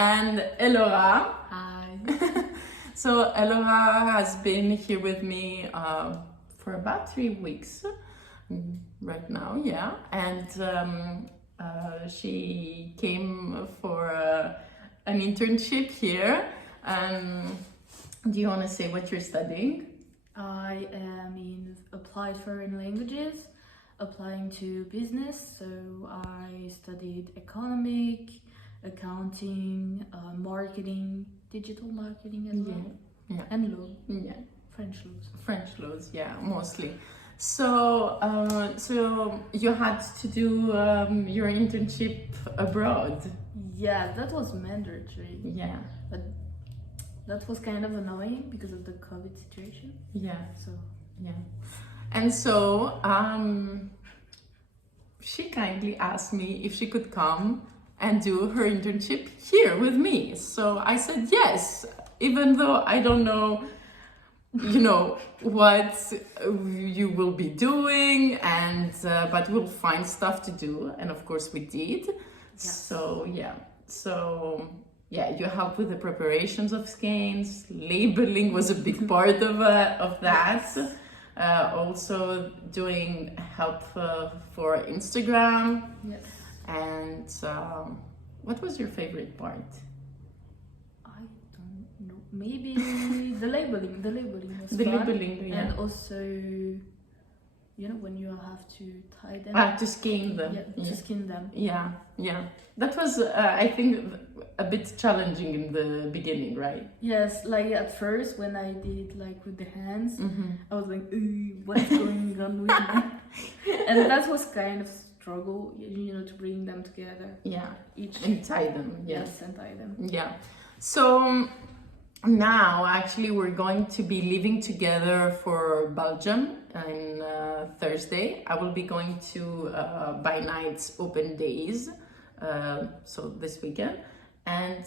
and Elora. Hi. So Elora has been here with me for about 3 weeks right now, yeah. And she came for an internship here. Do you want to say what you're studying? I am in applied foreign languages, applying to business. So I studied economic, accounting, marketing, digital marketing as well, Yeah. and law. Yeah. French laws. French laws, yeah, mostly. So, so you had to do your internship abroad. Yeah, that was mandatory, Yeah, but that was kind of annoying because of the COVID situation. yeah, So yeah. And so, she kindly asked me if she could come and do her internship here with me. So I said yes, even though I don't know, what you will be doing, and but we'll find stuff to do, and of course we did. So you helped with the preparations of skeins. Labeling was a big part of that. Also doing help for Instagram. yes, And what was your favorite part? I don't know. Maybe the labeling. The labeling was The fun. labeling, yeah. And also, when you have to tie them. To skein them. Yeah, to skin them. Yeah, yeah. That was, I think, a bit challenging in the beginning, right? Yes, like at first when I did like with the hands, Mm-hmm. I was like, what's going on with me? And that was kind of struggle, to bring them together. Yeah, Each. and tie them. Yeah. Yes, and tie them. Yeah. So now, actually, we're going to be living together for Belgium on Thursday. I will be going to By Night's open days, so this weekend. And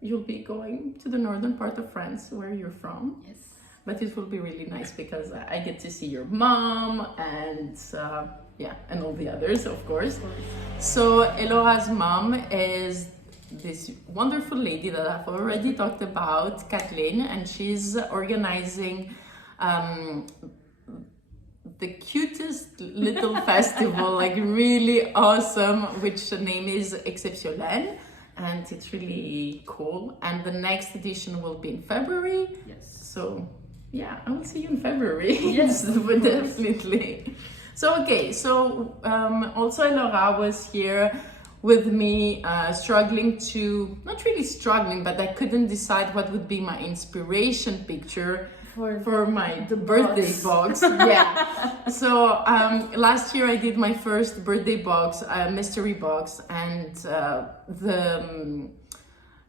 you'll be going to the northern part of France, where you're from. Yes. But it will be really nice because I get to see your mom and and all the others, of course. So Elora's mom is this wonderful lady that I've already talked about, Kathleen, and she's organizing the cutest little festival, like really awesome, which the name is Exceptionnel, and it's really cool. And the next edition will be in February. Yes. So yeah, I will see you in February. Yes, Definitely. So also Elora was here with me, not really struggling, but I couldn't decide what would be my inspiration picture for my birthday box. Yeah. So last year I did my first birthday box, mystery box, and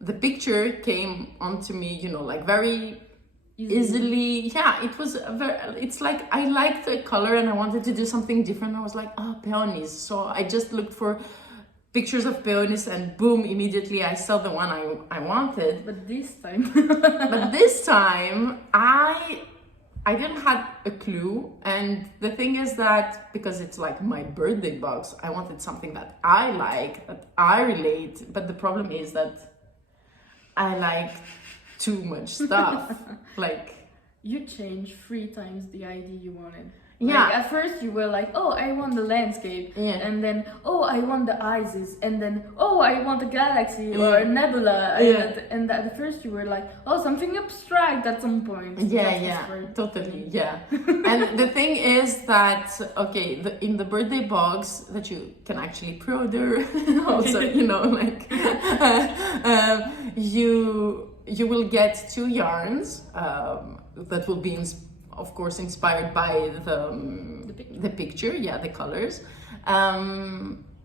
the picture came onto me, like very easily. Yeah, it was it's like I liked the color and I wanted to do something different. I was like, peonies. So I just looked for pictures of peonies and boom, immediately I saw the one I wanted. But this time I didn't have a clue. And the thing is that because it's like my birthday box, I wanted something that I like, that I relate. But the problem is that I like too much stuff. Like, you changed 3 times the idea you wanted. Yeah. Like, at first you were like, I want the landscape. Yeah. And then, I want the Isis. And then, I want a galaxy or a Yeah. nebula. Yeah. And at first you were like, something abstract at some point. Yeah, totally, yeah. And the thing is that, in the birthday box that you can actually pre-order, also, you will get 2 yarns that will be of course inspired by the picture, the colors.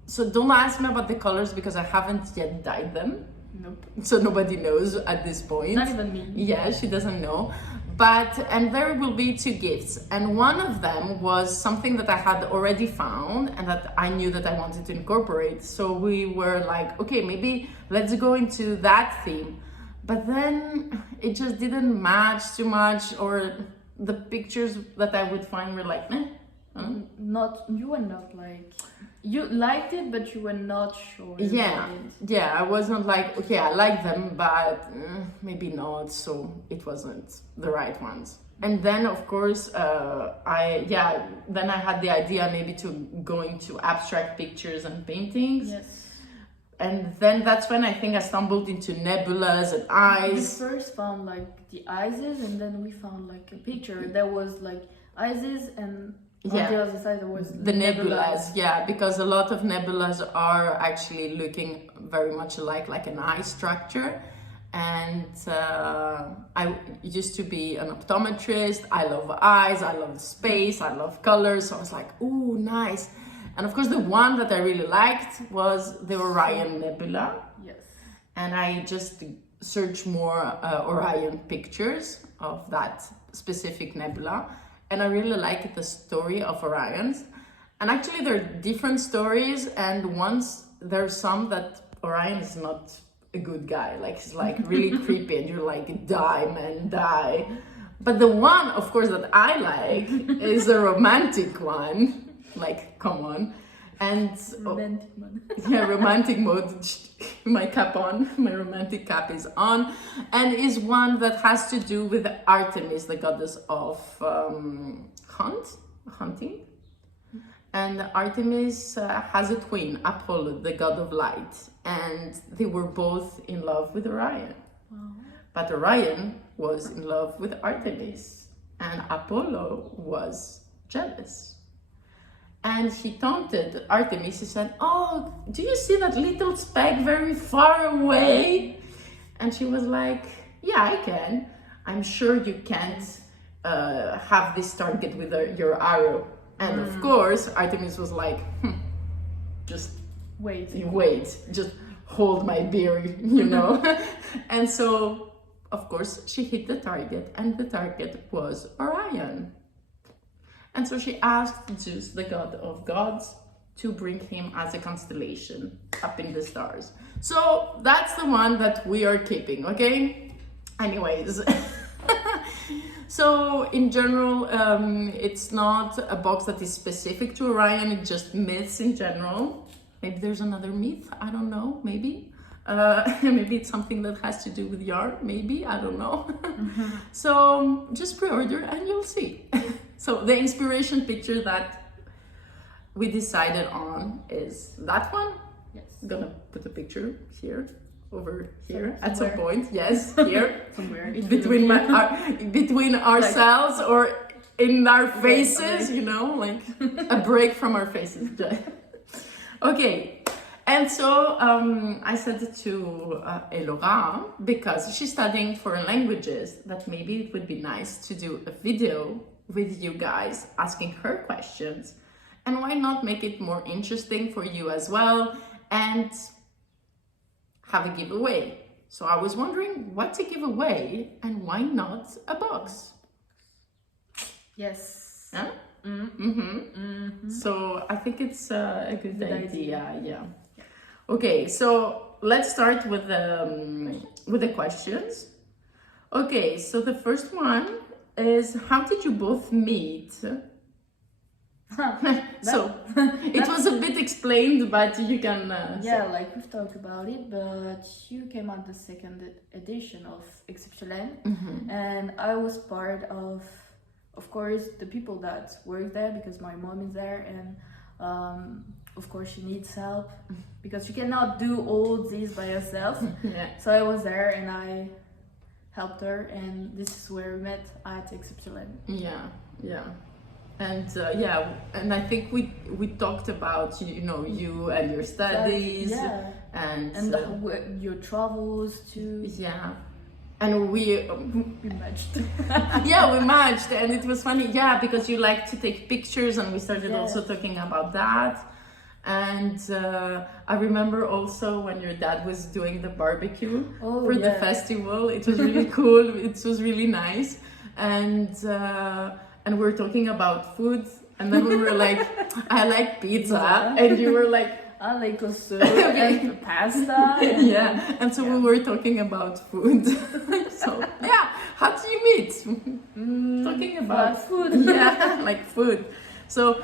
So don't ask me about the colors because I haven't yet dyed them. Nope. So nobody knows at this point. Not even me. Yeah, she doesn't know. And there will be 2 gifts. And one of them was something that I had already found and that I knew that I wanted to incorporate. So we were like, okay, maybe let's go into that theme. But then it just didn't match too much, or the pictures that I would find were like, Not, you were not like You liked it, but you were not sure. Yeah, yeah, I wasn't like, okay, I like them, but maybe not, so it wasn't the right ones. And then, of course, then I had the idea maybe to go into abstract pictures and paintings. Yes. And then that's when I think I stumbled into nebulas and eyes. We first found like the eyes, and then we found like a picture. There was like eyes, and on the other side there was the nebulas. Yeah, because a lot of nebulas are actually looking very much like an eye structure. And I used to be an optometrist. I love eyes, I love space, I love colors. So I was like, ooh, nice. And of course, the one that I really liked was the Orion Nebula. Yes. And I just searched more Orion pictures of that specific nebula. And I really liked the story of Orion's. And actually, there are different stories. And there's some that Orion is not a good guy. Like, he's like really creepy. And you're like, die, man, die. But the one, of course, that I like is a romantic one. Like, come on. And romantic mode. Yeah, romantic mode. My cap on, my romantic cap is on, and is one that has to do with Artemis, the goddess of hunting. And Artemis has a twin, Apollo, the god of light, and they were both in love with Orion. Wow. But Orion was in love with Artemis, and Apollo was jealous. And he taunted Artemis. He said, oh, do you see that little speck very far away? And she was like, yeah, I can. I'm sure you can't have this target with your arrow. And of course, Artemis was like, just wait, just hold my beer, you know? And so, of course, she hit the target, and the target was Orion. And so she asked Zeus, the god of gods, to bring him as a constellation up in the stars. So that's the one that we are keeping, okay? Anyways. So in general, it's not a box that is specific to Orion, it's just myths in general. Maybe there's another myth, I don't know, maybe. Maybe it's something that has to do with yarn, maybe, I don't know. So just pre-order and you'll see. So the inspiration picture that we decided on is that one. Yes. I'm gonna put a picture here, over here, at some point. Yes, here. Somewhere. Between ourselves or in our faces, you know, like a break from our faces. Okay. And so I said to Elora, because she's studying foreign languages, that maybe it would be nice to do a video with you guys asking her questions. And why not make it more interesting for you as well and have a giveaway? So I was wondering what to give away and why not a box? Yes. Yeah? So I think it's a good idea. Yeah. Okay, so let's start with the questions. Okay, so the first one is, how did you both meet? So it was a bit explained, but you can like we've talked about it, but you came out the second edition of Exceptionnel, and I was part of course, the people that work there, because my mom is there, and of course she needs help because you cannot do all this by yourself. So I was there and I helped her, and this is where we met at Exceptionnel. And I think we talked about you and your studies and your travels too. And we matched. We matched, and it was funny, because you like to take pictures, and we started also talking about that. And I remember also when your dad was doing the barbecue for the festival. It was really cool. It was really nice, and we were talking about food, and then we were like, I like pizza, and you were like, I like also and pasta. And so we were talking about food. So how do you meet? Talking about food. Like food. So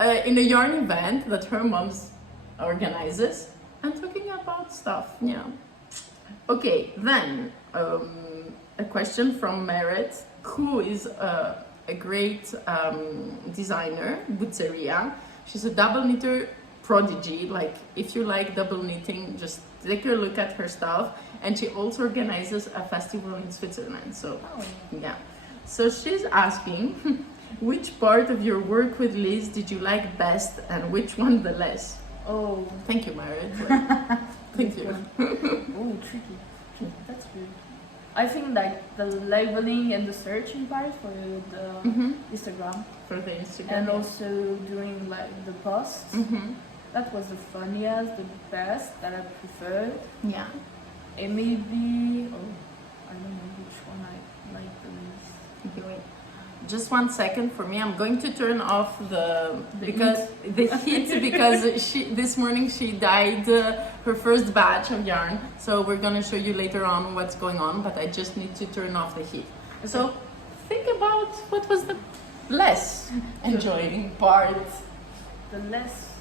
in a yarn event that her mom's organizes and talking about stuff. Yeah. Okay, then a question from Merit, who is a great designer, Butzeria. She's a double knitter prodigy. Like, if you like double knitting, just take a look at her stuff. And she also organizes a festival in Switzerland. So, yeah. So she's asking, which part of your work with Liz did you like best and which one the less? Oh. Thank you, Merit. Thank you. Oh, tricky. That's good. I think like the labeling and the searching part for the Instagram. For the Instagram. And also doing like the posts. That was the funniest, the best, that I preferred. Yeah. And maybe, I don't know which one I like the least. Okay, wait. Just 1 second for me. I'm going to turn off the heat because this morning she dyed her first batch of yarn. So we're gonna show you later on what's going on, but I just need to turn off the heat. Okay. So think about what was the less enjoying part. The less,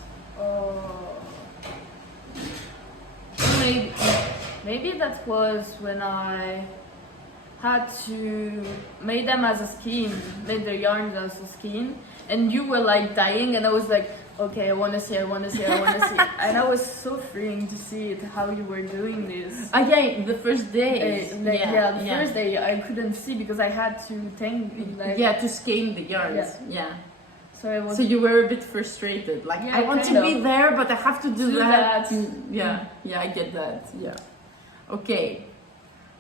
maybe that was when I had to make them as a skein, make the yarn as a skein, and you were like dying, and I was like, okay, I want to see, and I was so freeing to see it, how you were doing this. Yeah, the first day. The first day I couldn't see because I had to to skein the yarns. Yeah. So you were a bit frustrated. Like, I want to be there, but I have to do that. Yeah, I get that. Yeah. Okay.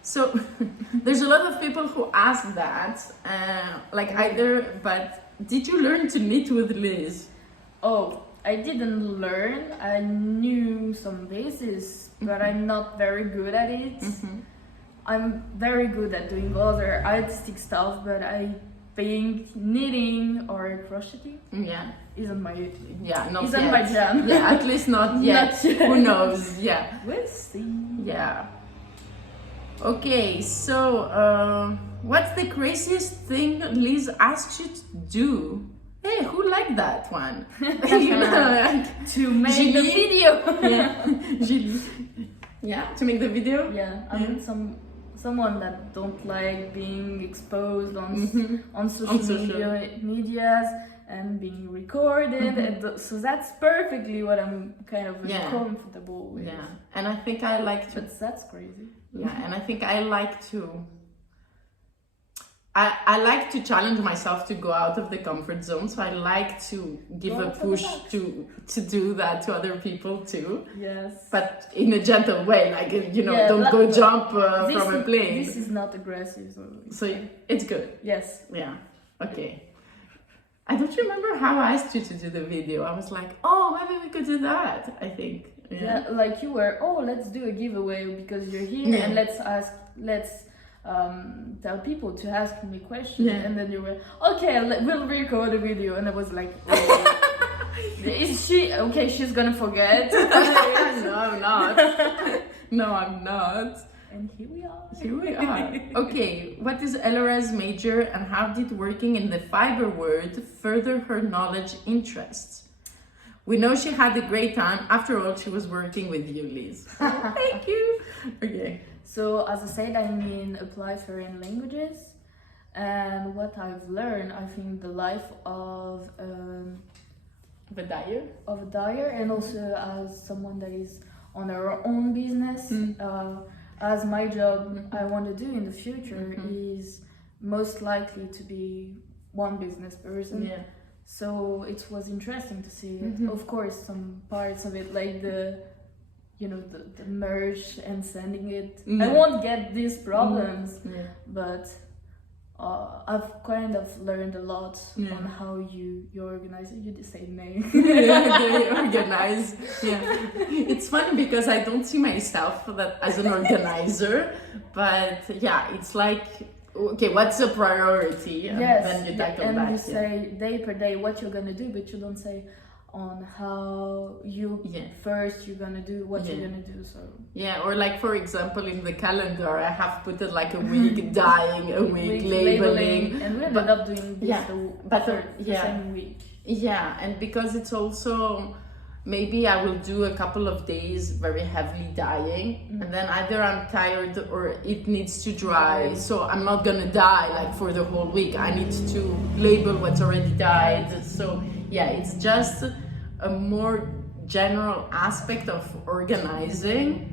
So there's a lot of people who ask that, but did you learn to knit with Liz? Oh, I didn't learn. I knew some bases, but I'm not very good at it. I'm very good at doing other artistic stuff, but I think knitting or crocheting isn't my jam. Yeah, at least not yet. Not yet. Who knows? Yeah. We'll see. Yeah. Okay, so what's the craziest thing Liz asked you to do? Hey, who liked that one? To make the video. Julie. Yeah, to make the video? Yeah, I'm someone that don't like being exposed on social medias and being recorded. And so that's perfectly what I'm kind of comfortable with. Yeah, and I think I like to... But that's crazy. Yeah, and I think I like to... I like to challenge myself to go out of the comfort zone, so I like to give a push to do that to other people too. Yes. But in a gentle way, like, don't go jump from a plane. This is not aggressive. So it's good. Yes. Yeah. Okay. I don't remember how I asked you to do the video. I was like, oh, maybe we could do that, I think. Yeah, like you were, let's do a giveaway because you're here and let's tell people to ask me questions, and then you were okay, we'll record a video, and I was like, is she okay? She's gonna forget. No, I'm not. No, I'm not. And here we are. Here we are. Okay, what is LRS major and how did working in the fiber world further her knowledge interests? We know she had a great time. After all, she was working with you, Liz. Thank you. Okay. So, as I said, I mean applied foreign languages. And what I've learned, I think the life of a dyer. Of a dyer, and also as someone that is on her own business. As my job I want to do in the future is most likely to be one business person. Yeah. So it was interesting to see it. Of course, some parts of it, like the merge and sending it. I won't get these problems, but I've kind of learned a lot on how you organize it. You just say name. They organize. Yeah, it's funny because I don't see myself as an organizer, but it's like, okay, what's the priority? And then you tackle that. And you say day per day what you're gonna do, but you don't say, on how you first you're gonna do what you're gonna do. So or like for example in the calendar I have put it like a week dyeing, a week labeling, and we ended up doing this the same week. And because it's also maybe I will do a couple of days very heavily dyeing, and then either I'm tired or it needs to dry, so I'm not gonna dye like for the whole week. I need to label what's already dyed. So it's just a more general aspect of organizing,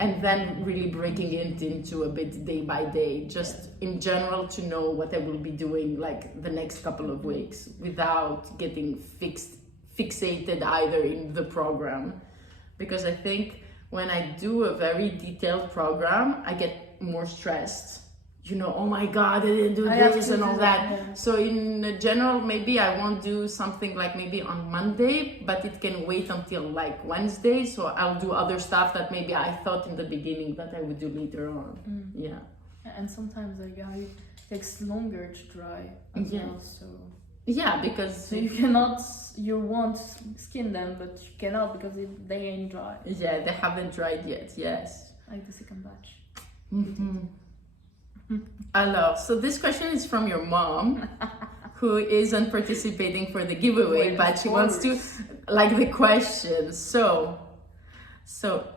and then really breaking it into a bit day by day, just in general to know what I will be doing like the next couple of weeks without getting fixated either in the program. Because I think when I do a very detailed program, I get more stressed. Oh my God, I didn't do this and all that. Yeah. So in general, maybe I won't do something like maybe on Monday, but it can wait until like Wednesday. So I'll do other stuff that maybe I thought in the beginning that I would do later on. And sometimes like it takes longer to dry as well. So because you won't skin them, but you cannot because they ain't dry. They haven't dried yet. Yes. Like the second batch. Alors, so this question is from your mom, who isn't participating for the giveaway, but she wants to like the question. So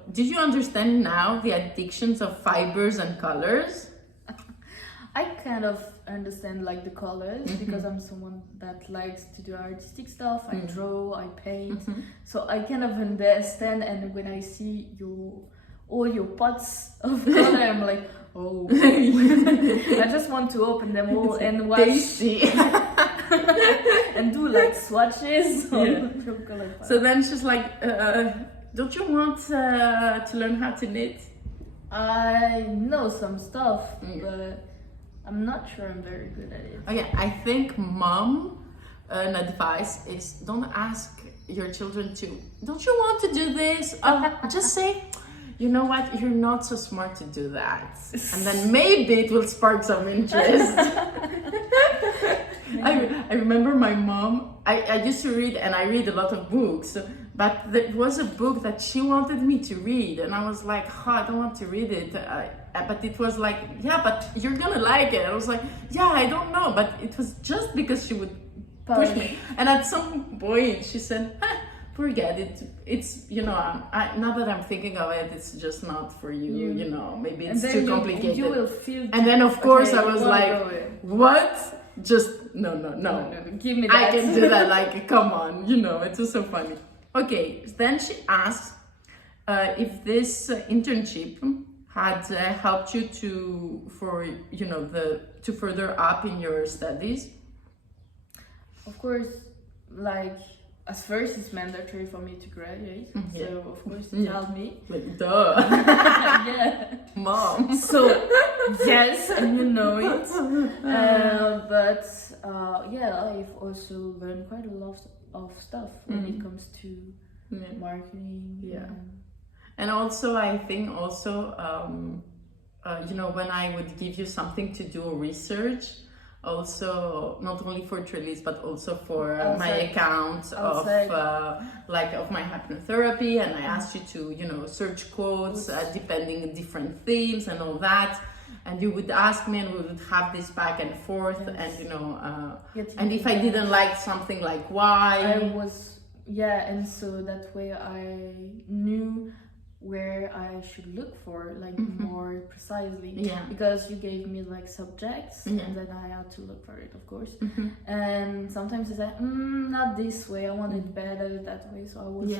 did you understand now the addictions of fibers and colors? I kind of understand like the colors because I'm someone that likes to do artistic stuff. I draw, I paint, so I kind of understand. And when I see all your pots of color, I'm like, oh, I just want to open them all and watch and do like swatches. So then she's like, don't you want to learn how to knit? I know some stuff, but I'm not sure I'm very good at it. I think an advice is don't ask your children don't you want to do this? Just say, you know what, you're not so smart to do that. And then maybe it will spark some interest. I remember my mom, I used to read, and I read a lot of books, but there was a book that she wanted me to read, and I was like, I don't want to read it. But it was like, but you're gonna like it. I was like, I don't know, but it was just because she would push me. And at some point she said, forget it. It's, now that I'm thinking of it, it's just not for you, maybe it's too complicated. You will feel and then of course I was like, what? Just, no. Give me that. I can do that, like, come on, it was so funny. Okay, then she asked if this internship had helped you to further up in your studies. Of course, like, at first it's mandatory for me to graduate, so of course it helped me. Like, duh. Mom. So, yes, and you know it. But I've also learned quite a lot of stuff when it comes to marketing. And also, I think when I would give you something to do research, also not only for Treliz but also for my account of my hypnotherapy, and I asked you to search quotes depending on different themes and all that, and you would ask me and we would have this back and forth, and and if I didn't like something, like why and so that way I knew where I should look for, like, more precisely, because you gave me like subjects and then I had to look for it, of course, and sometimes it's like not this way, I want it better that way, so I was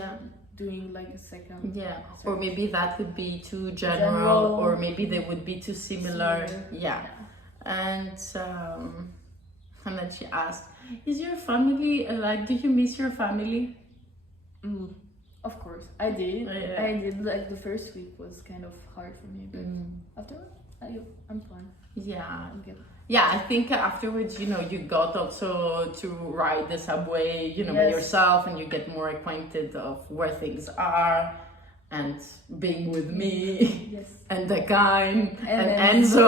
doing like a second search. Or maybe that would be too general, or maybe they would be too similar. And then she asked, is your family like, do you miss your family? Of course, I did. I did. Like, the first week was kind of hard for me, but afterwards, I'm fine. I'm good. I think afterwards, you got also to ride the subway, by yourself, and you get more acquainted of where things are. and being with me. Yes. And Dakain and Enzo.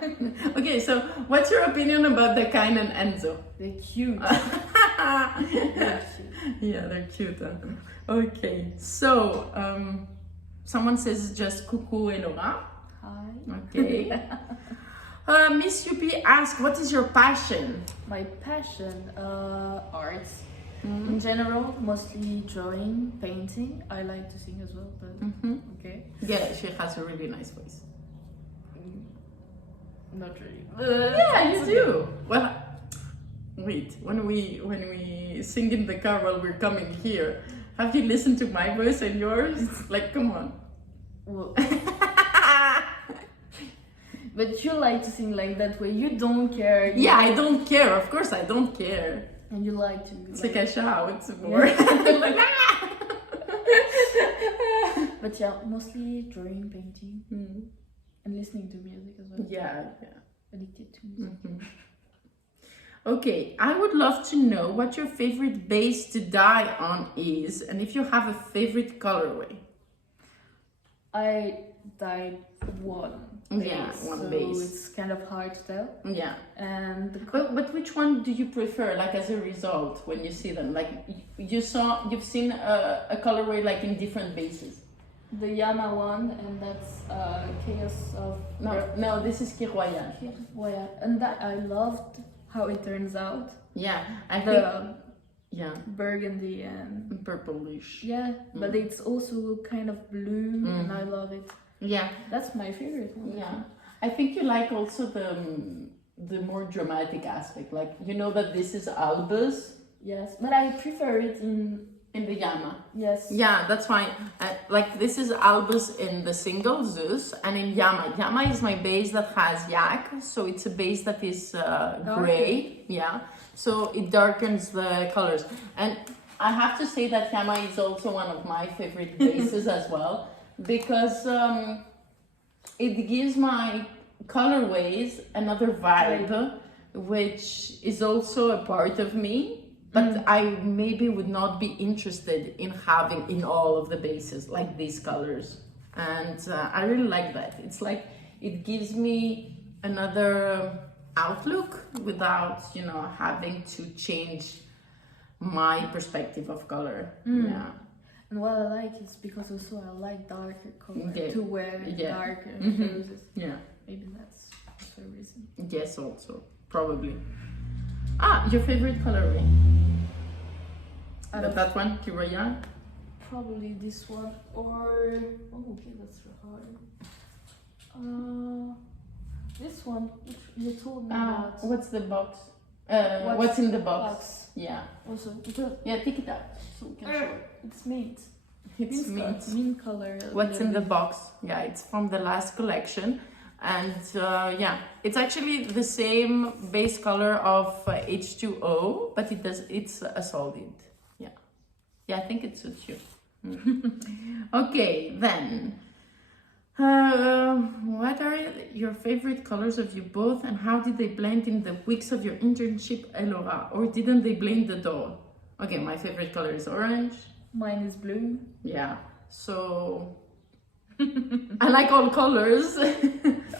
Enzo. Okay, so what's your opinion about Dakain and Enzo? They're cute. They're cute. Yeah, they're cute. Huh? Okay, so someone says just coucou Elora. Hi. Okay. Miss Yupi asks, what is your passion? My passion, art. In general, mostly drawing, painting. I like to sing as well, but okay. Yeah, she has a really nice voice. Not really. Yeah, you do. Well, wait. When we sing in the car while we're coming here, have you listened to my voice and yours? Like, come on. Well, but you like to sing like that way. You don't care. Yeah, I don't care. Of course, I don't care. And you like to. It's like a shout more. Like, ah! But yeah, mostly drawing, painting, and listening to music as well. Yeah. Addicted to music. Okay, I would love to know what your favorite base to dye on is, and if you have a favorite colorway. I dyed one base, Yeah, one so base. it's kind of hard to tell. Yeah. And But which one do you prefer, like as a result, when you see them? Like you've seen a colorway like in different bases. the Yama one, and that's Chaos of No, this is Kiroyan. Well, yeah, and that I loved how it turns out. Yeah, I The think. Yeah, burgundy and purplish. yeah, but it's also kind of blue, and I love it. Yeah, That's my favorite one. yeah. I think you like also the more dramatic aspect. Like you know that this is Albus Yes, but I prefer it in in the Yama. yes. Yeah, that's fine. Like this is Albus in the single Zeus, and in Yama. Yama is my base that has yak, so it's a base that is gray. Yeah, so it darkens the colors. And I have to say that Yama is also one of my favorite bases as well, because it gives my colorways another vibe, which is also a part of me. But I maybe would not be interested in having in all of the bases like these colors, and I really like that. It's like it gives me another outlook without having to change my perspective of color. Yeah. And what I like is because also I like darker color Yeah. to wear Yeah. darker Mhm. roses. Yeah. Maybe that's the reason. Yes, also probably. Your favorite colorway? That one, Kiroyan? Probably this one or okay, that's hard. This one which you told me about. What's the box? What's in the box? Yeah. Also because Yeah, take it out so we can show it. it's mint. It's Mint mint. mint color. What's in the box? Yeah, it's from the last collection. And yeah, it's actually the same base color of H2O, but it's a solid. Yeah. Yeah, I think it suits you. Okay, then. What are your favorite colors of you both, and how did they blend in the weeks of your internship, Elora? Or didn't they blend at all? Okay, my favorite color is orange. Mine is blue. Yeah, so I like all colors.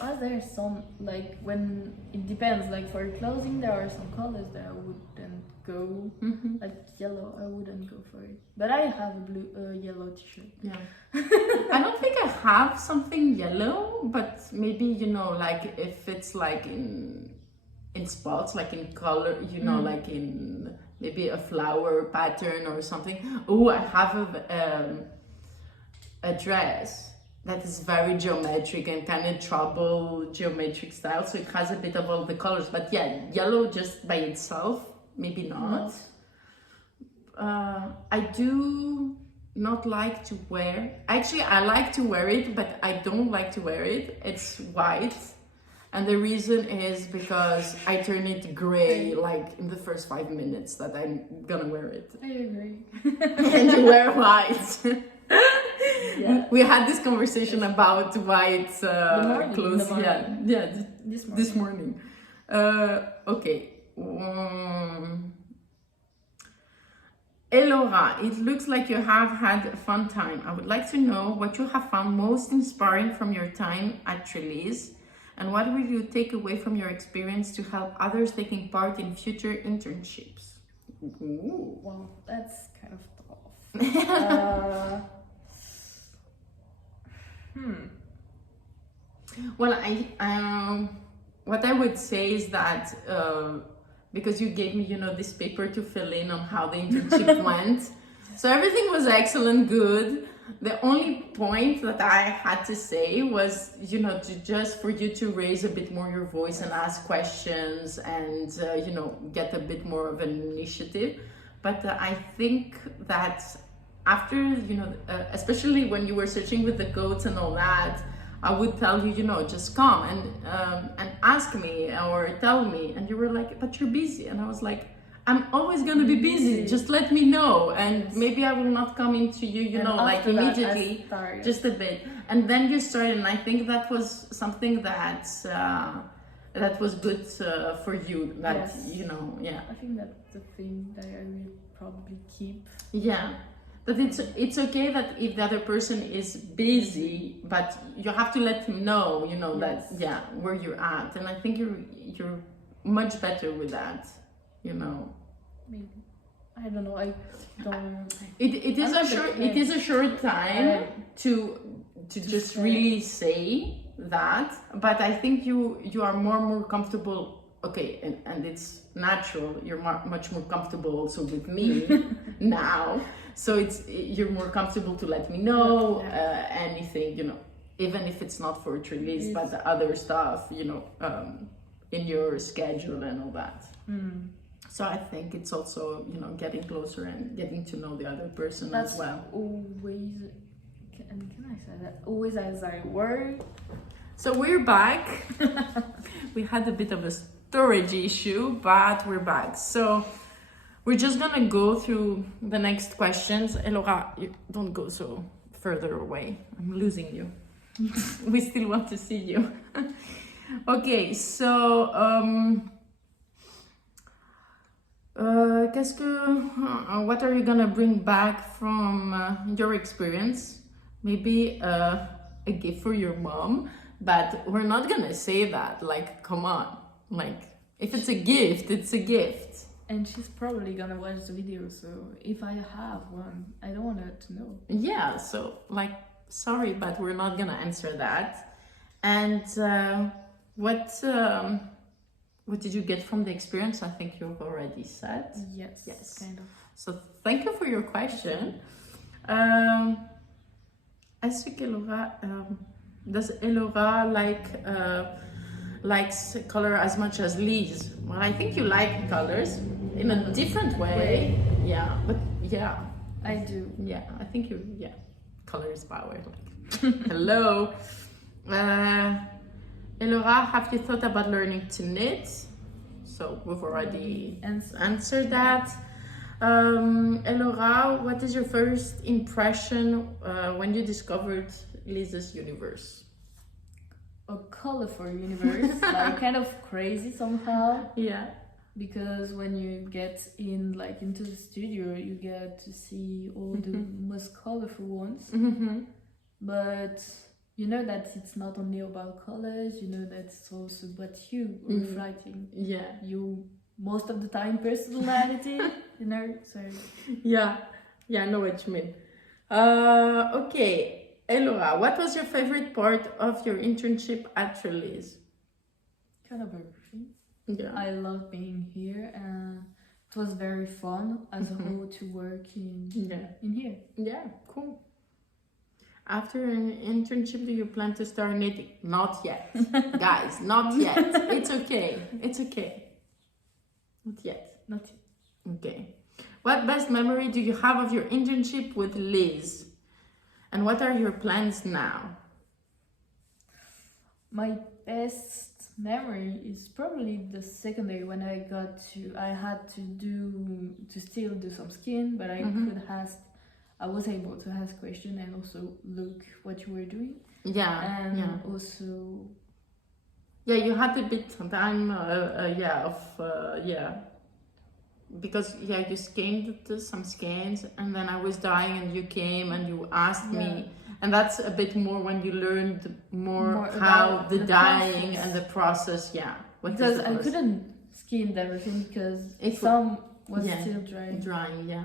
Are there some like when it depends? Like for clothing, there are some colors that I wouldn't go. Like yellow, I wouldn't go for it. But I have a yellow t-shirt. Yeah. I don't think I have something yellow, but maybe like if it's like in spots, like in color, like in maybe a flower pattern or something. Oh, I have a dress that is very geometric and kind of trouble geometric style, so it has a bit of all the colors. But yeah, yellow just by itself, maybe not. I do not like to wear. Actually, I like to wear it, but I don't like to wear it. It's white, and the reason is because I turn it gray like in the first 5 minutes that I'm gonna wear it. I agree. And you wear white. Yeah. We had this conversation about white clothes. The morning. Yeah, This morning. morning. Okay. Elora, it looks like you have had a fun time. I would like to know what you have found most inspiring from your time at Treliz, and what will you take away from your experience to help others taking part in future internships? Ooh. Well, that's kind of tough. Well, what I would say is that because you gave me, this paper to fill in on how the internship went, so everything was excellent, good. The only point that I had to say was, for you to raise a bit more your voice and ask questions and, get a bit more of an initiative. But I think that after, especially when you were searching with the goats and all that, I would tell you, just come and ask me or tell me. And you were like, but you're busy. And I was like, I'm always going to be busy. Just let me know. And maybe I will not come into you, like immediately, just a bit. And then you started. And I think that was something that was good for you. That, yes. I think that's the thing that I will probably keep. Yeah. That it's okay that if the other person is busy, but you have to let him know, Yes. that where you're at, and I think you're much better with that, Maybe. I don't know. I don't. It is a short time to just really say that, but I think you are more comfortable. Okay, and it's natural. You're much more comfortable also with me now. So you're more comfortable to let me know anything, even if it's not for Treliz, but the other stuff, in your schedule and all that. So I think it's also, getting closer and getting to know the other person as well. Always, can I say that? Always as I work. So we're back. We had a bit of a storage issue, but we're back. So we're just gonna go through the next questions. Elora, you don't go so further away. I'm losing you. We still want to see you. Okay, so what are you gonna bring back from your experience? Maybe a gift for your mom, but we're not gonna say that. Like, come on. Like, if it's a gift, it's a gift. And she's probably gonna watch the video, so if I have one, I don't want her to know. Yeah, so sorry, but we're not gonna answer that. And what did you get from the experience? I think you've already said. Yes. Kind of. So thank you for your question. Est-ce qu'Elora, does Elora likes color as much as Liz? Well, I think you like colors in a different way. Yeah, but yeah. I do. Yeah, I think color is power. Hello. Elora, have you thought about learning to knit? So we've already answered that. Elora, what is your first impression when you discovered Liz's universe? A colorful universe, like kind of crazy somehow. Yeah. Because when you get into the studio, you get to see all the most colorful ones. Mm-hmm. But you know that it's not only about colors. You know that it's also about you reflecting. Yeah. You most of the time personality. So. Yeah, I know what you mean. Okay. Elora, what was your favorite part of your internship at Treliz? Kind of everything. Yeah. I love being here, and it was very fun as a whole to work in here. Yeah, cool. After an internship, do you plan to start knitting? Not yet. Guys, not yet. It's okay. Not yet. Okay. What best memory do you have of your internship with Liz? And what are your plans now? My best memory is probably the second day when I had to still do some skin, but I was able to ask questions and also look what you were doing. Yeah. And also. Yeah, you had a bit of time, because yeah, you scanned some scans, and then I was dying, and you came and you asked me, and that's a bit more when you learned more how about the dying process. and the process. Yeah, what is Because the I process? couldn't skin everything because It some was yeah. still dry. Drying, yeah.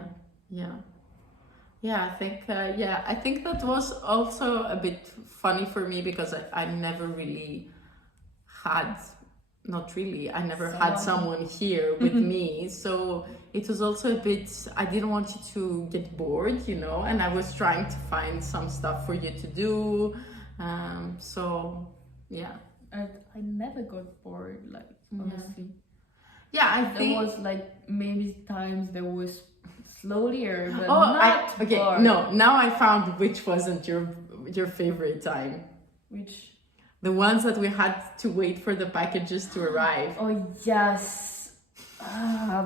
I think that was also a bit funny for me because I never really had, not really, I never had someone here with me, so it was also a bit, I didn't want you to get bored, you know, and I was trying to find some stuff for you to do, so yeah. I never got bored, like, honestly. Yeah, I think there was like maybe times there was slowlier, but okay, bored. no, now I found which wasn't your favorite time. Which? The ones that we had to wait for the packages to arrive. Oh yes.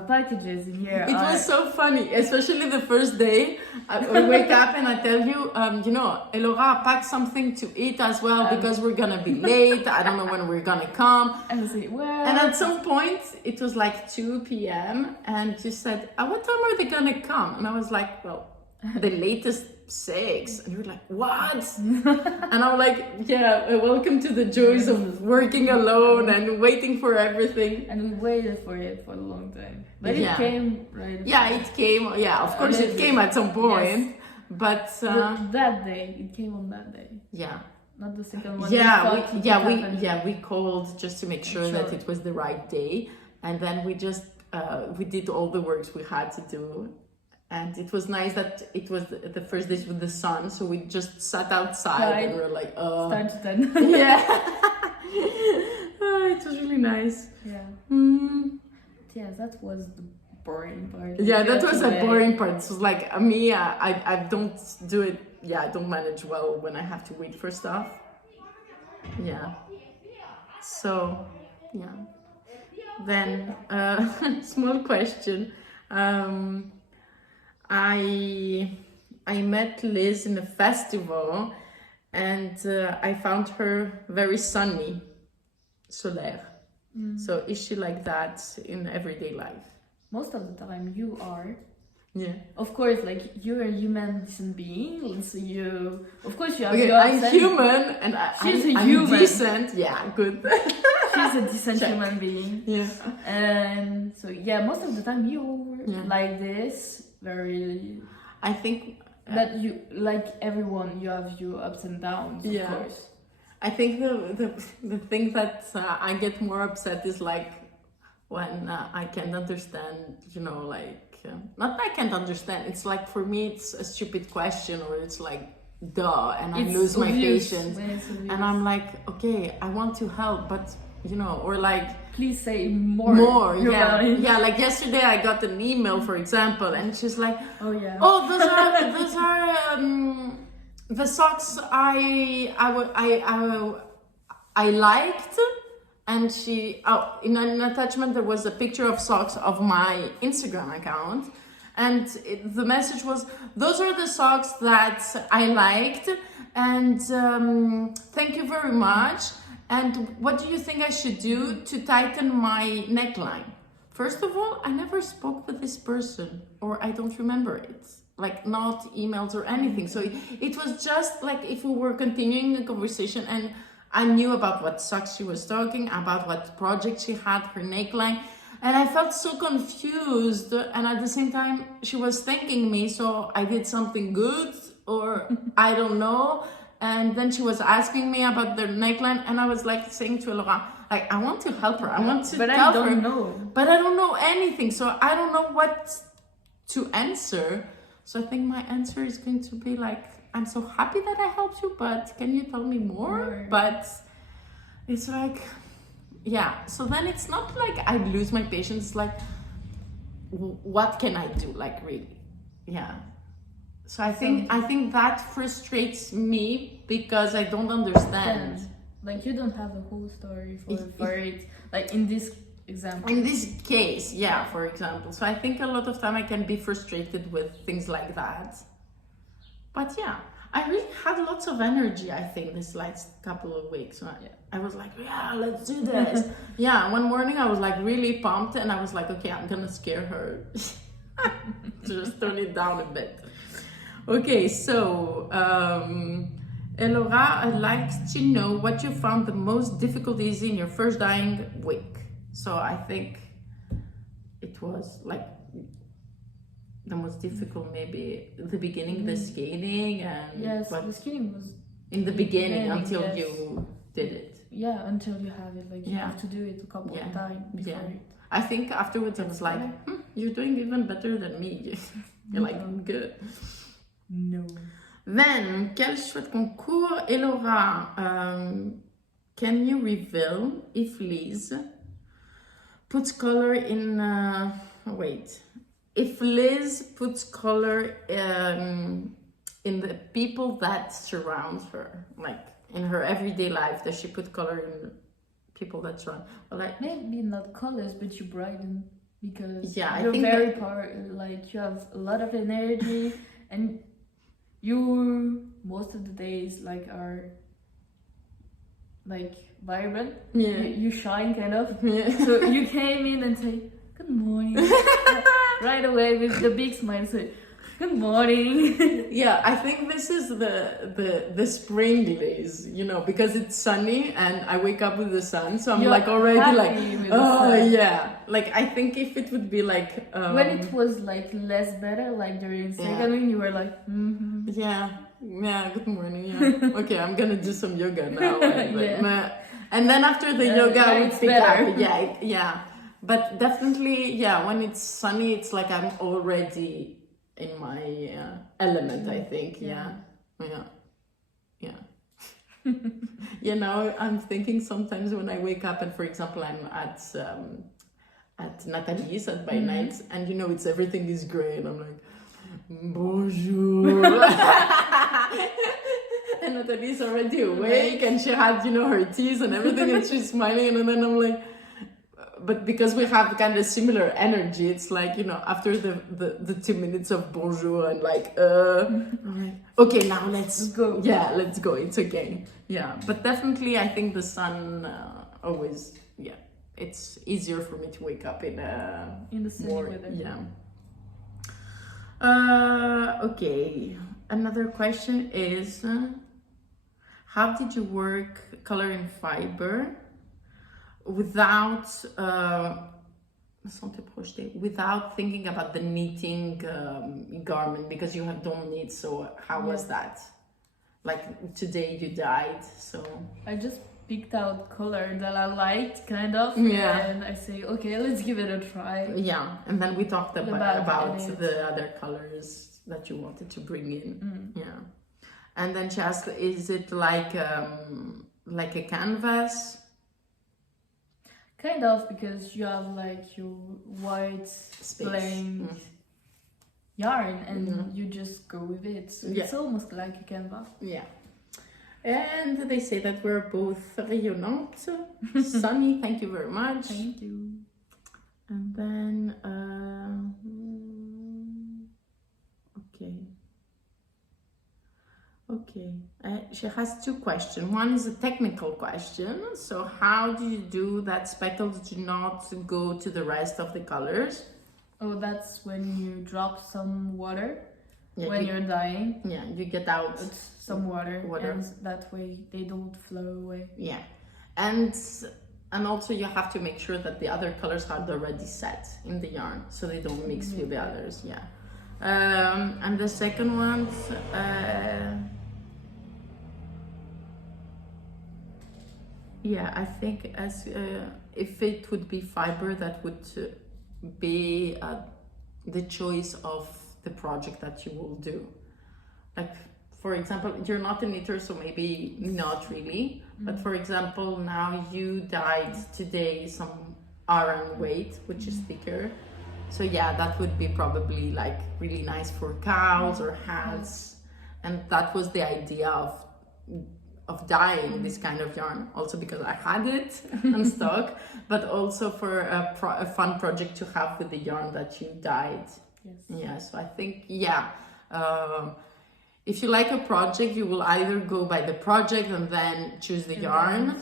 Packages here. It was so funny, especially the first day. I wake up and I tell you, you know, Elora, pack something to eat as well because we're gonna be late. I don't know when we're gonna come. And I say, well. And at some point, it was like 2 p.m. and you said, what time are they gonna come? And I was like, well, the latest 6. And you were like, what? And I'm like, yeah, welcome to the joys of working alone and waiting for everything. And we waited for it for a long time. But it came right. Yeah, it came. Yeah, of course it came at some point. Yes. But that day, it came on that day. Yeah. Not the second one. We called just to make sure that it was the right day, and then we just we did all the works we had to do. And it was nice that it was the first days with the sun, so we just sat outside and we were like, Start to 10. Yeah. It was really nice. Yeah. Yeah, that was the boring part. Yeah, that was a boring part. It was like, me, I don't do it. Yeah, I don't manage well when I have to wait for stuff. Yeah. So, yeah. Then, small question. I met Liz in a festival, and I found her very sunny, solaire. So is she like that in everyday life? Most of the time you are. Yeah. Of course, like, you're a human decent being, so you... Of course you have I'm human, and I'm decent. Yeah, good. She's a decent human being. Yeah. And so, yeah, most of the time you're like this. Very. I think that you, like everyone, you have your ups and downs. Of course. I think the thing that I get more upset is like when I can't understand. You know, like not that I can't understand. It's like for me, it's a stupid question, or it's like duh, and I lose my patience, and I'm like, okay, I want to help, but you know, or like. Please say more. Yeah. Like yesterday, I got an email, for example, and she's like, "Oh, those are the socks I liked." And she, in an attachment, there was a picture of socks of my Instagram account, and the message was, "Those are the socks that I liked, and thank you very much. And what do you think I should do to tighten my neckline?" First of all, I never spoke with this person, or I don't remember it. Like, not emails or anything. So it was just like if we were continuing the conversation, and I knew about what socks she was talking about, what project she had, her neckline. And I felt so confused. And at the same time, she was thanking me. So I did something good, or I don't know. And then she was asking me about the neckline, and I was like saying to Laura, like, I want to help her. I want to tell her. But I don't know. But I don't know anything. So I don't know what to answer. So I think my answer is going to be like, I'm so happy that I helped you, but can you tell me more? But it's like, yeah. So then it's not like I lose my patience. It's like, what can I do? Like, really? Yeah. So I think that frustrates me because I don't understand. Like, you don't have the whole story for it. Like, in this example. In this case, yeah, for example. So I think a lot of time I can be frustrated with things like that. But yeah, I really had lots of energy, I think, this last couple of weeks. I was like, yeah, let's do this. Yeah, one morning I was like really pumped and I was like, okay, I'm gonna scare her. Just tone it down a bit. Okay, so Elora, I'd like to know what you found the most difficulties in your first dyeing week. So I think it was like the most difficult, maybe the beginning, the skating, and yes, the skating was in the beginning until yes. you did it. Yeah, until you have it, like you have to do it a couple of times before it. I think afterwards I was like, you're doing even better than me. You're like, good. No. Then, quel chouette concours. Elora, can you reveal if Liz puts color in, if Liz puts color in the people that surround her, like in her everyday life, does she put color in people that surround? Well, like, maybe not colors, but you brighten, because I you're think very like you have a lot of energy and you most of the days like are like vibrant. You shine kind of. So you came in and say good morning right away with the big smile, say good morning. I think this is the spring Liz, you know, because it's sunny and I wake up with the sun, so I'm like already like, oh yeah. Like I think if it would be like when it was like less better, like during second week, you were like good morning, okay, I'm gonna do some yoga now, and then after the yoga I would pick up, but definitely when it's sunny, it's like I'm already in my element, I think. You know, I'm thinking sometimes when I wake up and, for example, I'm at Nathalie's at by night, and you know, it's everything is gray, and I'm like, bonjour. And Nathalie's already awake, and she had, you know, her teas and everything, and she's smiling, and then I'm like, but because we have kind of similar energy, it's like, you know, after the 2 minutes of bonjour and like, I'm like, okay, now let's go. Yeah, let's go. It's okay. Yeah, but definitely I think the sun always, it's easier for me to wake up in the sunny weather. Okay, another question is, how did you work color and fiber without without thinking about the knitting garment, because you don't knit, so how was that? Like today you dyed, so I just picked out color that I liked, kind of, and I say, okay, let's give it a try. And then we talked about the other colors that you wanted to bring in. And then she asked, is it like a canvas? Kind of, because you have like your white plain yarn and you just go with it. So it's almost like a canvas. And they say that we're both rayonnantes. Sunny, thank you very much. Thank you. And then, she has two questions. One is a technical question. So how do you do that speckles do not go to the rest of the colors? Oh, that's when you drop some water when you're dyeing. You get out some water, and that way they don't flow away. And also you have to make sure that the other colors are already set in the yarn, so they don't mix with the others. And the second one, I think as if it would be fiber, that would be the choice of the project that you will do. Like, for example, you're not a knitter, so maybe not really. But for example, now you dyed today some Aran weight, which is thicker. So that would be probably like really nice for cows or hats. And that was the idea of dyeing this kind of yarn, also because I had it in stock, but also for a fun project to have with the yarn that you dyed. So I think if you like a project, you will either go by the project and then choose the yarn.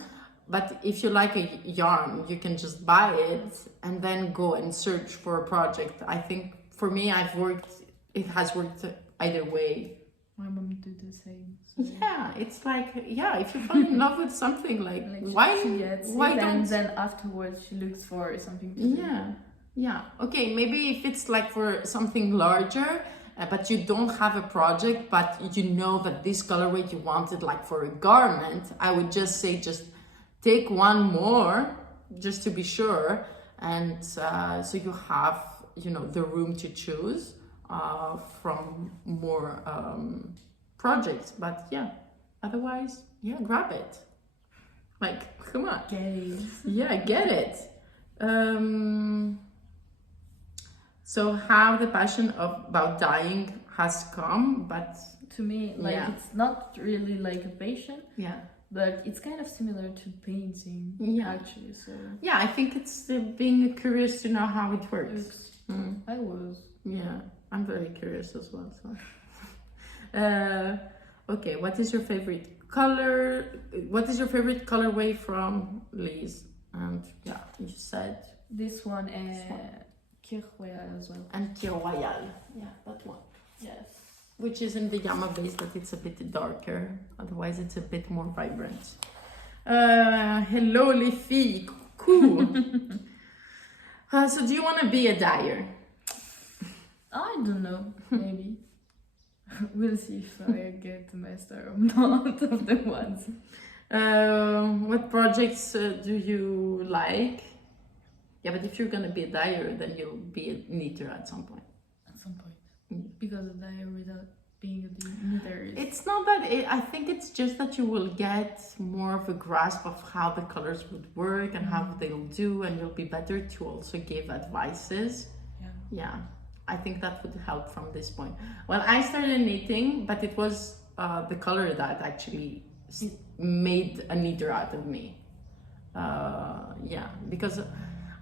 But if you like a yarn, you can just buy it and then go and search for a project. I think for me, it has worked either way. My mom did the same. So. Yeah, it's like, if you fall in love with something, like why don't... And then afterwards she looks for something to do. Yeah. Okay, maybe if it's like for something larger, but you don't have a project, but you know that this colorway you wanted like for a garment, I would just say just take one more just to be sure, and so you have, you know, the room to choose from more projects. But yeah, otherwise, grab it. Like, come on. Get it. Yeah, get it. So how the passion about dyeing has come, but to me, like it's not really like a passion. Yeah. But it's kind of similar to painting, actually. So yeah, I think it's being curious to know how it works. I was. Yeah, I'm very curious as well. So, okay, what is your favorite color? What is your favorite colorway from Liz? And you said this one and Kir Royal as well. And Kir Royal, that one. Yes. Which is in the Yama base, but it's a bit darker. Otherwise, it's a bit more vibrant. Hello, les filles. Cool. So, do you want to be a dyer? I don't know. Maybe. We'll see if I get the master or not of the ones. What projects do you like? Yeah, but if you're going to be a dyer, then you'll be a knitter at some point. At some point. Because of dye without being a knitter. It's not that, I think it's just that you will get more of a grasp of how the colors would work and how they'll do, and you'll be better to also give advices. Yeah, I think that would help from this point. Well, I started knitting, but it was the color that actually made a knitter out of me. Because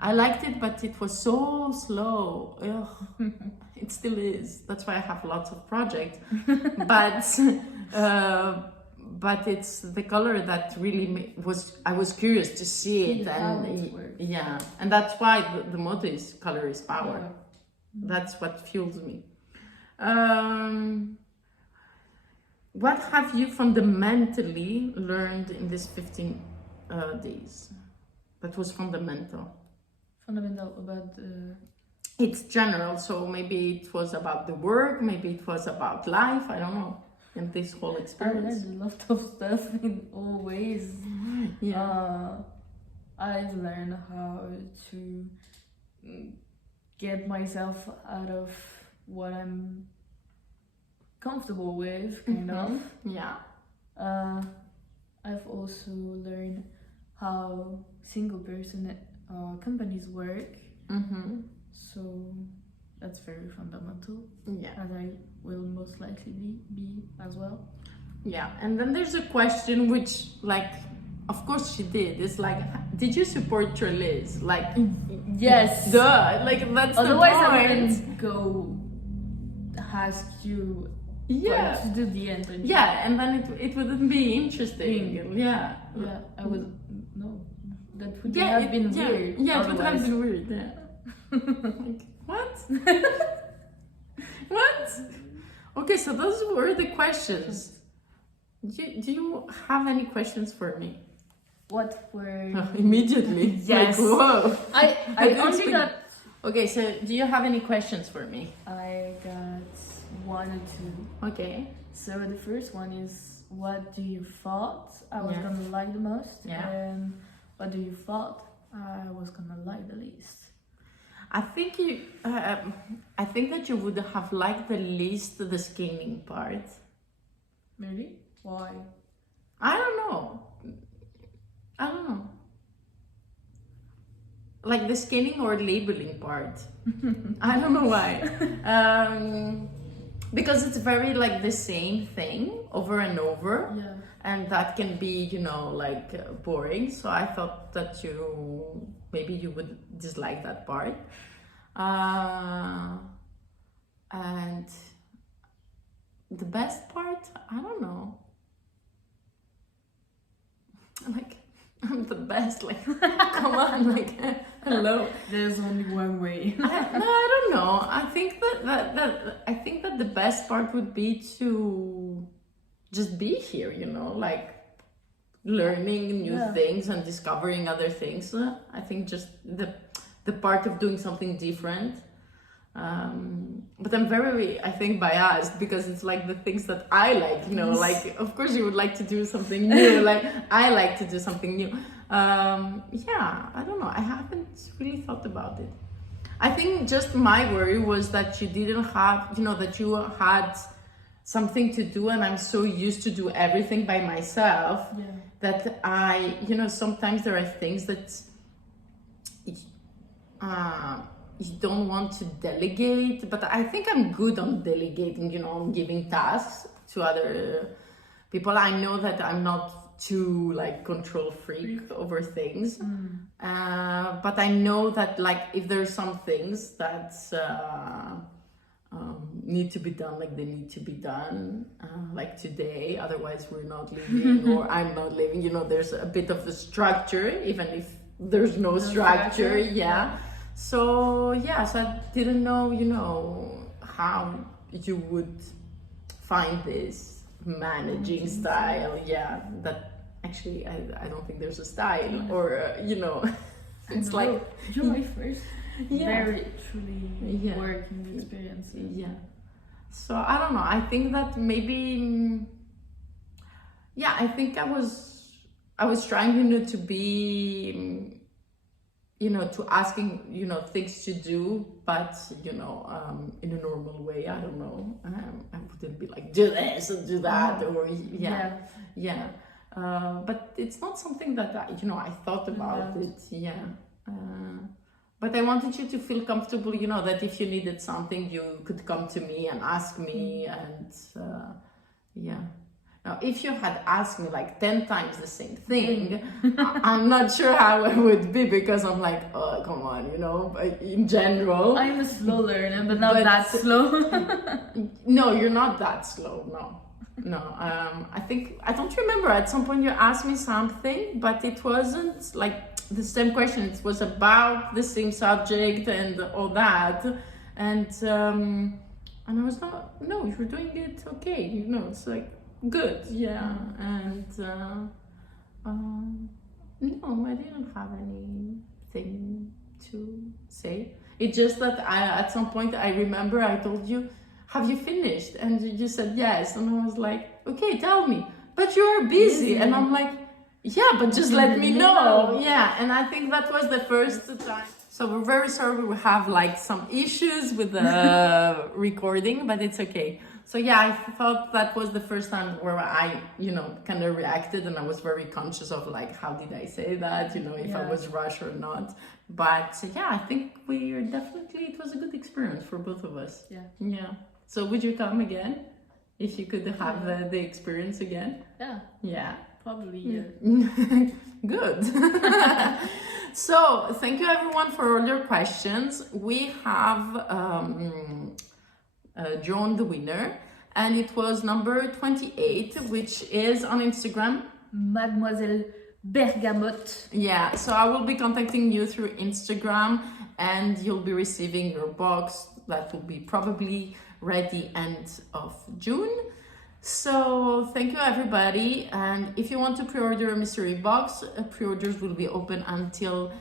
I liked it, but it was so slow. Ugh. It still is. That's why I have lots of projects. But it's the color that really I was curious to see it, and that's why the motto is color is power. That's what fuels me. What have you fundamentally learned in these 15 days? That was fundamental. Fundamental about it's general, so maybe it was about the work, maybe it was about life, I don't know, in this whole experience. I learned a lot of stuff in all ways. I've learned how to get myself out of what I'm comfortable with, kind of. Yeah. I've also learned how single person companies work. So that's very fundamental. Yeah. As I will most likely be as well. Yeah, and then there's a question which, like, of course she did. It's like, did you support Treliz? Like, yes. Duh. Like, that's otherwise the point. I wouldn't go ask you to do the internship. Yeah, and then it wouldn't be interesting. Yeah. Yeah, I would. No, that would have been weird. Yeah, it would have been weird. Yeah. Like, what? What? Okay, so those were the questions. Do you have any questions for me? What were... Immediately. Yes. Like, whoa. I only got... Okay, so do you have any questions for me? I got one or two. Okay. So the first one is, what do you thought I was gonna like the most? Yeah. And what do you thought I was gonna like the least? I think I think that you would have liked the least the skinning part. Really? Why? I don't know. Like the skinning or labeling part. I don't know why. Because it's very like the same thing over and over. Yeah. And that can be, like boring. So I thought that maybe you would dislike that part. the best part, I don't know. Like, I'm the best. Like, come on, like, hello. There's only one way. I don't know. I think that the best part would be to just be here, you know, like learning new things and discovering other things. I think just the part of doing something different. But I'm very, I think, biased because it's like the things that I like, you know, like, of course you would like to do something new, like I like to do something new. Yeah, I don't know. I haven't really thought about it. I think just my worry was that you didn't have, you know, that you had something to do, and I'm so used to do everything by myself that I, you know, sometimes there are things that you don't want to delegate, but I think I'm good on delegating, you know, on giving tasks to other people. I know that I'm not too like control freak over things, but I know that like if there's some things that need to be done, like they need to be done, like today, otherwise we're not leaving or I'm not leaving, you know, there's a bit of a structure, even if there's no structure. So yes, I didn't know, you know, how you would find this managing style. Yeah, that actually I don't think there's a style or you know, it's like you're my first very truly working experience. Yeah. So I don't know. I think that maybe I think I was trying, you know, to be. You know, to asking, you know, things to do, but, you know, in a normal way, I don't know. I wouldn't be like, do this and do that, or, but it's not something that, you know, I thought about it, but I wanted you to feel comfortable, you know, that if you needed something, you could come to me and ask me, and, Now, if you had asked me like 10 times the same thing, I'm not sure how I would be, because I'm like, oh, come on, you know, in general. I'm a slow learner, but not that slow. No, you're not that slow, no. I don't remember, at some point you asked me something, but it wasn't like the same question. It was about the same subject and all that. And I was not, no, you're doing it okay, you know, it's like, good, and no, I didn't have anything to say. It's just that at some point I remember I told you, have you finished? And you said yes, and I was like, okay, tell me, but you're busy. And I'm like, yeah, but just let me know. And I think that was the first time. So we're very sorry, we have like some issues with the recording, but it's okay. So I thought that was the first time where I, you know, kind of reacted, and I was very conscious of like, how did I say that, you know, if I was rushed or not. But I think it was a good experience for both of us. Yeah. So would you come again if you could have the experience again? Yeah. Probably, Good. So thank you everyone for all your questions. We have drawn the winner, and it was number 28, which is on Instagram, Mademoiselle Bergamote. So I will be contacting you through Instagram, and you'll be receiving your box that will be probably ready end of June. So thank you everybody, and if you want to pre-order a mystery box, pre-orders will be open until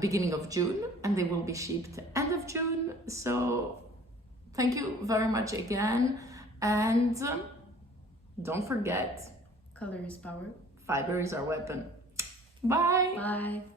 beginning of June, and they will be shipped end of June. So thank you very much again, and don't forget, color is power, fiber is our weapon. Bye.